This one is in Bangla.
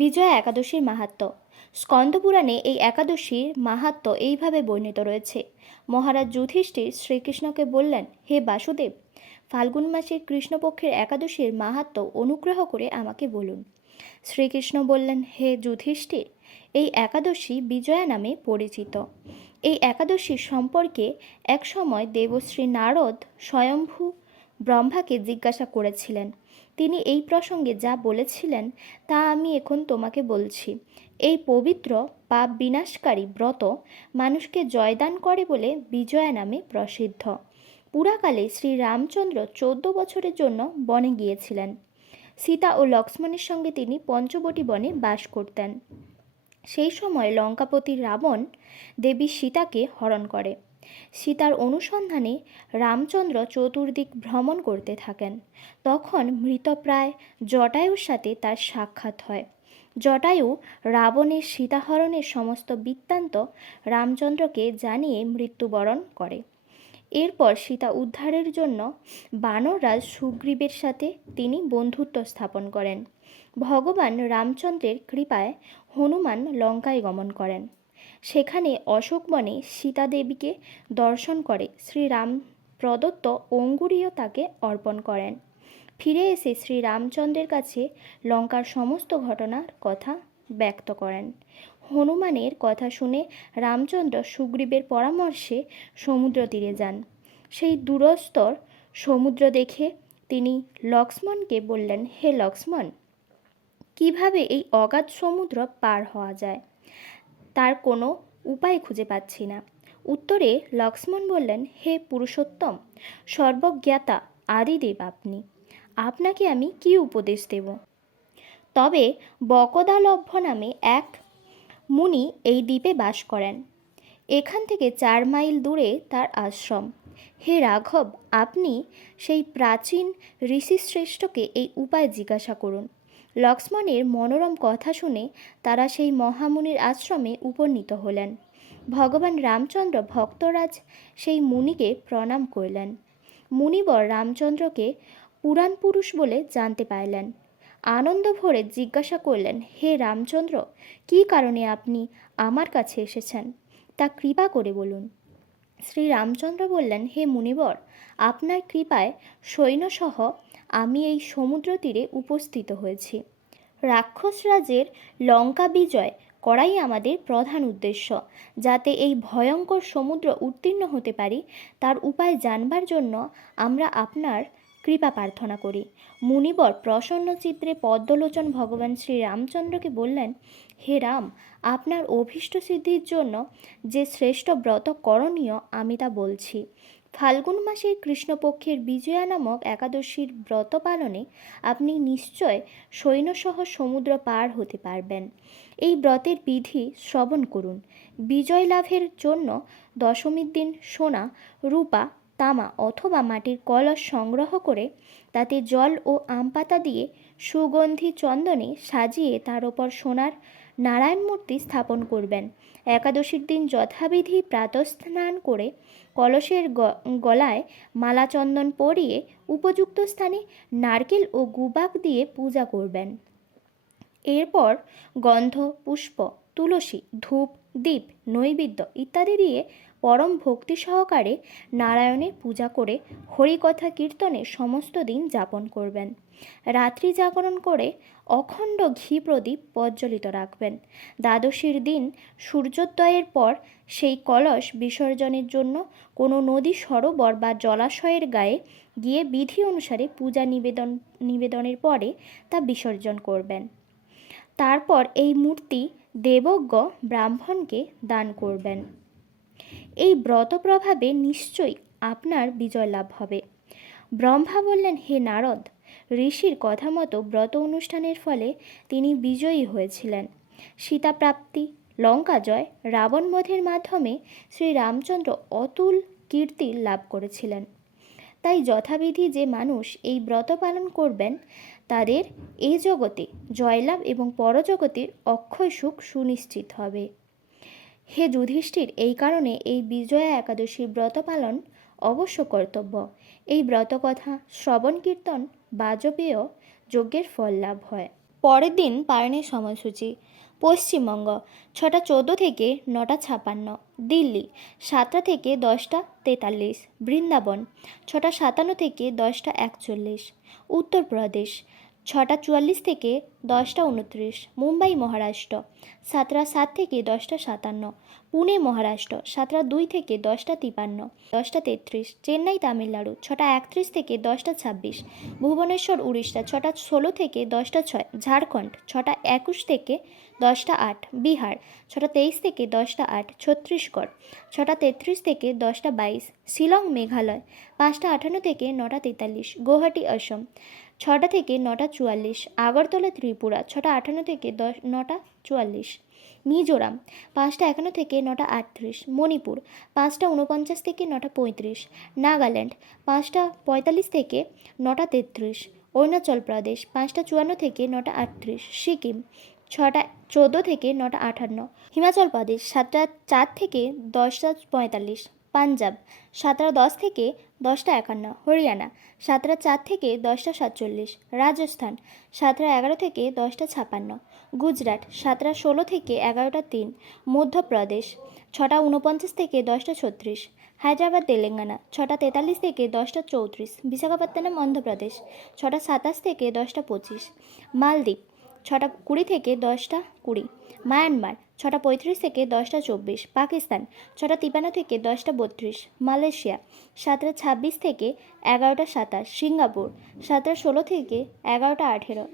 বিজয়া একাদশীর মাহাত্ম্য। স্কন্দপুরাণে এই একাদশীর মাহাত্ম্য এইভাবে বর্ণিত রয়েছে। মহারাজ যুধিষ্ঠির শ্রীকৃষ্ণকে বললেন, হে বাসুদেব, ফাল্গুন মাসের কৃষ্ণপক্ষের একাদশীর মাহাত্ম্য অনুগ্রহ করে আমাকে বলুন। শ্রীকৃষ্ণ বললেন, হে যুধিষ্ঠির, এই একাদশী বিজয়া নামে পরিচিত। এই একাদশীর সম্পর্কে একসময় দেবশ্রী নারদ স্বয়ম্ভু ব্রহ্মাকে জিজ্ঞাসা করেছিলেন। তিনি এই প্রসঙ্গে যা বলেছিলেন তা আমি এখন তোমাকে বলছি। এই পবিত্র পাপ বিনাশকারী ব্রত মানুষকে জয়দান করে বলে বিজয়া নামে প্রসিদ্ধ। পুরাকালে শ্রী রামচন্দ্র 14 বছরের জন্য বনে গিয়েছিলেন। সীতা ও লক্ষ্মণের সঙ্গে তিনি পঞ্চবটী বনে বাস করতেন। সেই সময় লঙ্কাপতি রাবণ দেবী সীতাকে হরণ করে। সীতার অনুসন্ধানে রামচন্দ্র চতুর্দিক ভ্রমণ করতে থাকেন। তখন মৃতপ্রায় জটায়ুর সাথে তার সাক্ষাৎ হয়। জটায়ু রাবণের সীতাহরণের সমস্ত বৃত্তান্ত রামচন্দ্রকে জানিয়ে মৃত্যুবরণ করে। এরপর সীতা উদ্ধারের জন্য বানররাজ সুগ্রীবের সাথে তিনি বন্ধুত্ব স্থাপন করেন। ভগবান রামচন্দ্রের কৃপায় হনুমান লঙ্কায় গমন করেন। সেখানে অশোকবনে সীতা দেবীকে দর্শন করে শ্রীরাম প্রদত্ত অঙ্গুরীয় তাকে অর্পণ করেন। ফিরে এসে শ্রী রামচন্দ্রের কাছে লঙ্কার সমস্ত ঘটনার কথা ব্যক্ত করেন। হনুমানের কথা শুনে রামচন্দ্র সুগ্রীবের পরামর্শে সমুদ্র তীরে যান। সেই দূরস্তর সমুদ্র দেখে তিনি লক্ষ্মণকে বললেন, হে লক্ষ্মণ, কিভাবে এই অগাধ সমুদ্র পার হওয়া যায় তার কোনো উপায় খুঁজে পাচ্ছি না। উত্তরে লক্ষ্মণ বললেন, হে পুরুষোত্তম, সর্বজ্ঞাতা আদিদেব আপনি, আপনাকে আমি কি উপদেশ দেব? তবে বকদালভ্য নামে এক মুনি এই দ্বীপে বাস করেন। এখান থেকে 4 মাইল দূরে তার আশ্রম। হে রাঘব, আপনি সেই প্রাচীন ঋষিশ্রেষ্ঠকে এই উপায় জিজ্ঞাসা করুন। লক্ষ্মণের মনোরম কথা শুনে তারা সেই মহামুনির আশ্রমে উপনীত হলেন। ভগবান রামচন্দ্র ভক্তরাজ সেই মুনিকে প্রণাম করলেন। মুনিবর রামচন্দ্রকে পুরাণ পুরুষ বলে জানতে পারলেন। আনন্দ ভরে জিজ্ঞাসা করলেন, হে রামচন্দ্র, কী কারণে আপনি আমার কাছে এসেছেন তা কৃপা করে বলুন। শ্রী রামচন্দ্র বললেন, হে মুনিবর, আপনার কৃপায় সৈন্যসহ আমি এই সমুদ্র তীরে উপস্থিত হয়েছি। রাক্ষসরাজের লঙ্কা বিজয় করাই আমাদের প্রধান উদ্দেশ্য। যাতে এই ভয়ঙ্কর সমুদ্র উত্তীর্ণ হতে পারি তার উপায় জানবার জন্য আমরা আপনার কৃপা প্রার্থনা করি। মুনিবর প্রসন্ন চিত্রে পদ্মলোচন ভগবান শ্রী রামচন্দ্রকে বললেন, হে রাম, আপনার অভীষ্ট সিদ্ধির জন্য যে শ্রেষ্ঠ ব্রত করণীয় আমি তা বলছি। ফাল্গুন মাসের কৃষ্ণপক্ষের বিজয়া নামক একাদশীর ব্রত পালনে আপনি নিশ্চয় সৈন্যসহ সমুদ্র পার হতে পারবেন। এই ব্রতের বিধি শ্রবণ করুন। বিজয় লাভের জন্য দশমীর দিন সোনা, রূপা, তামা অথবা মাটির কলস সংগ্রহ করে তাতে জল ও আম পাতা দিয়ে সুগন্ধি চন্দনে সাজিয়ে তার ওপর সোনার নারায়ণ মূর্তি স্থাপন করবেন। একাদশীর দিন যথাবিধি প্রাতঃস্নান করে কলসের গলায় মালা চন্দন পরিয়ে উপযুক্ত স্থানে নারকেল ও গুবাক দিয়ে পূজা করবেন। এরপর গন্ধ, পুষ্প, তুলসী, ধূপ, দীপ, নৈবেদ্য ইত্যাদি দিয়ে পরম ভক্তি সহকারে নারায়ণের পূজা করে হরিকথা কীর্তনে সমস্ত দিন যাপন করবেন। রাত্রি জাগরণ করে অখণ্ড ঘি প্রদীপ প্রজ্বলিত রাখবেন। দ্বাদশীর দিন সূর্যোদয়ের পর সেই কলস বিসর্জনের জন্য কোনো নদী, সরোবর বা জলাশয়ের গায়ে গিয়ে বিধি অনুসারে পূজা নিবেদনের পরে তা বিসর্জন করবেন। তারপর এই মূর্তি দেবজ্ঞ ব্রাহ্মণকে দান করবেন। এই ব্রত প্রভাবে নিশ্চয়ই আপনার বিজয় লাভ হবে। ব্রহ্মা বললেন, হে নারদ, ঋষির কথা মতো ব্রত অনুষ্ঠানের ফলে তিনি বিজয়ী হয়েছিলেন। সীতাপ্রাপ্তি, লঙ্কা জয়, রাবণ বধের মাধ্যমে শ্রী রামচন্দ্র অতুল কীর্তি লাভ করেছিলেন। তাই যথাবিধি যে মানুষ এই ব্রত পালন করবেন তাদের এই জগতে জয়লাভ এবং পরজগতের অক্ষয় সুখ সুনিশ্চিত হবে। হে যুধিষ্ঠির, এই কারণে এই বিজয়া একাদশীর ব্রত পালন অবশ্য কর্তব্য। এই ব্রত কথা শ্রবণ কীর্তন বাজপেয় যজ্ঞের ফল লাভ হয়। পরের দিন পালনের সময়সূচি: পশ্চিমবঙ্গ 6টা 14 থেকে 9টা 56, দিল্লি 7টা থেকে 10টা 43, বৃন্দাবন 6টা 57 থেকে 10টা 41, উত্তরপ্রদেশ 6টা 44 থেকে 10টা 29, মুম্বাই মহারাষ্ট্র 7টা 7 থেকে 10টা 57, পুনে মহারাষ্ট্র 7টা 2 থেকে 10টা 53, 10টা 33, চেন্নাই তামিলনাড়ু 6টা 31 থেকে 10টা 26, ভুবনেশ্বর উড়িষ্যা 6টা 16 থেকে 10টা 6, ঝাড়খণ্ড 6টা 21 থেকে 10টা 8, বিহার 6টা 23 থেকে 10টা 8, ছত্তিশগড় 6টা 33 থেকে 10টা 22, শিলং মেঘালয় 5টা 58 থেকে 9টা 43, গুয়াহাটি আসাম 6টা থেকে 9টা 44, আগরতলা ত্রিপুরা 6টা 58 থেকে 9টা 44, মিজোরাম 5টা 51 থেকে 9টা 38, মণিপুর 5টা 49 থেকে 9টা 35, নাগাল্যান্ড 5টা 45 থেকে 9টা 33, অরুণাচল প্রদেশ 5টা 54 থেকে 9টা 38, সিকিম 6টা 14 থেকে 9টা 58, হিমাচল প্রদেশ 7টা 4 থেকে 10টা 45, পাঞ্জাব 7টা 10 থেকে 10টা 51, হরিয়ানা 7টা 4 থেকে 10টা 47, রাজস্থান 7টা 11 থেকে 10টা 56, গুজরাট 7টা 16 থেকে 11টা 3, মধ্যপ্রদেশ 6টা 49 থেকে 10টা 36, হায়দ্রাবাদ তেলেঙ্গানা 6টা 43 থেকে 10টা 34, বিশাখাপত্তনম অন্ধ্রপ্রদেশ 6টা 27 থেকে 10টা 25, মালদ্বীপ 6টা 20 থেকে 10টা 20, মায়ানমার 6টা 35 থেকে 10টা 24, পাকিস্তান 6টা 53 থেকে 10টা 32, মালয়েশিয়া 7টা 26 থেকে 11টা 27, সিঙ্গাপুর 7টা 16 থেকে 11টা 18।